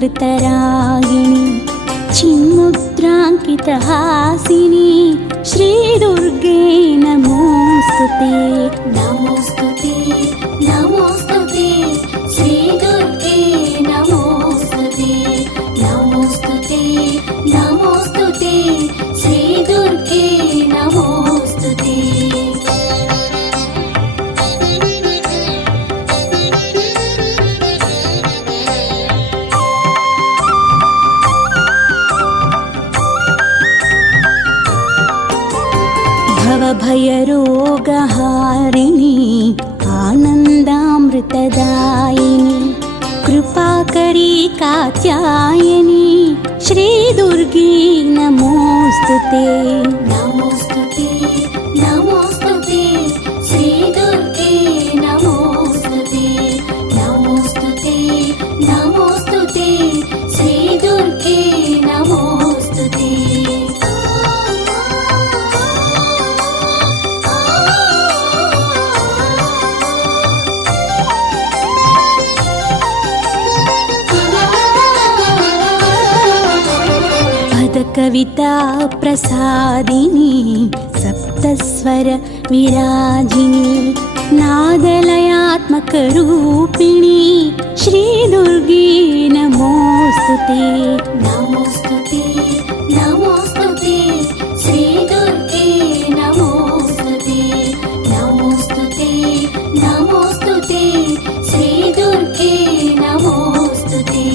कृतरागिणी चिन्मुद्राङ्कितहासिनी श्रीदुर्गे नमोस्तुते नमोस्तुते नमोस्तुते श्रीदुर्गे नमोस्तुते नमोस्तुते नमोस्तुते श्रीदुर्गे नमोस्तुते भवभयरोगहारिणी आनन्दामृतदायिनी कृपाकरी कात्यायनी श्रीदुर्गे नमोस्तुते नमोस्तुते नमोस्तुते श्रीदुर्गे नमोस्तुते नमोस्तुते नमोस्तुते श्रीदुर्गे नमोस्तुते कविता प्रसादिनी सप्तस्वर विराजिनी नादलयात्मक रूपिणी श्रीदुर्गे नमोस्तुते नमोस्तुते नमोस्तुते श्रीदुर्गे नमोस्तुते नमोस्तुते नमोस्तुते श्रीदुर्गे नमोस्तुते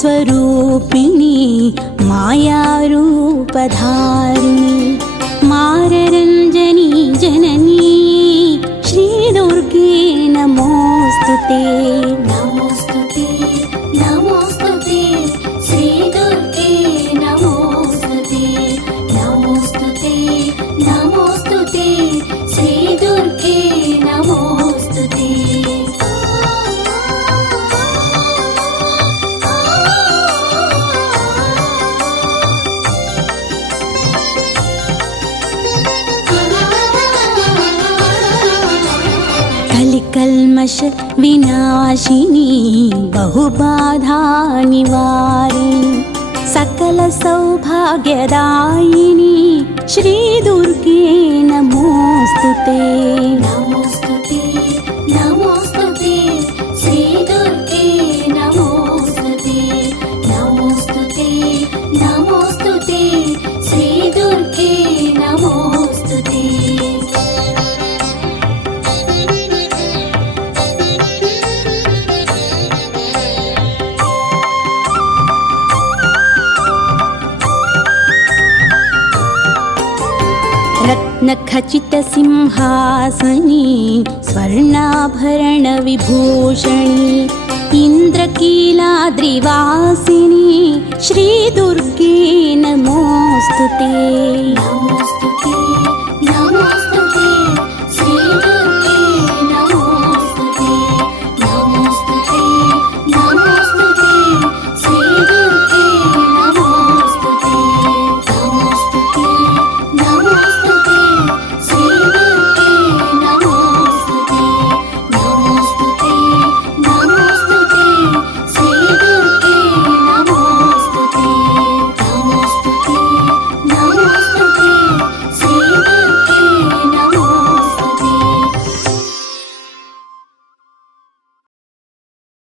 शक्तिस्वरूपिणी मायारूपधारिणी माररञ्जनी जननी श्रीदुर्गे नमोस्तुते नमोस्तुते नमोस्तुते श्रीदुर्गे नमोस्तुते नमोस्तुते नमोस्तुते श्रीदुर्गे नमोस्तुते कल्मष विनाशिनी बहुबाधा निवारिणी सकल सौभाग्यदायिनी श्रीदुर्गे नमोस्तुते नमोस्तुते नमोस्तुते श्रीदुर्गे नमोस्तुते नमोस्तुते नमोस्तुते श्रीदुर्गे नमोस्तुते रत्नखचितसिंहासनी स्वर्णाभरणविभूषणी इन्द्रकीलाद्रिवासिनी श्रीदुर्गे नमोस्तुते नमो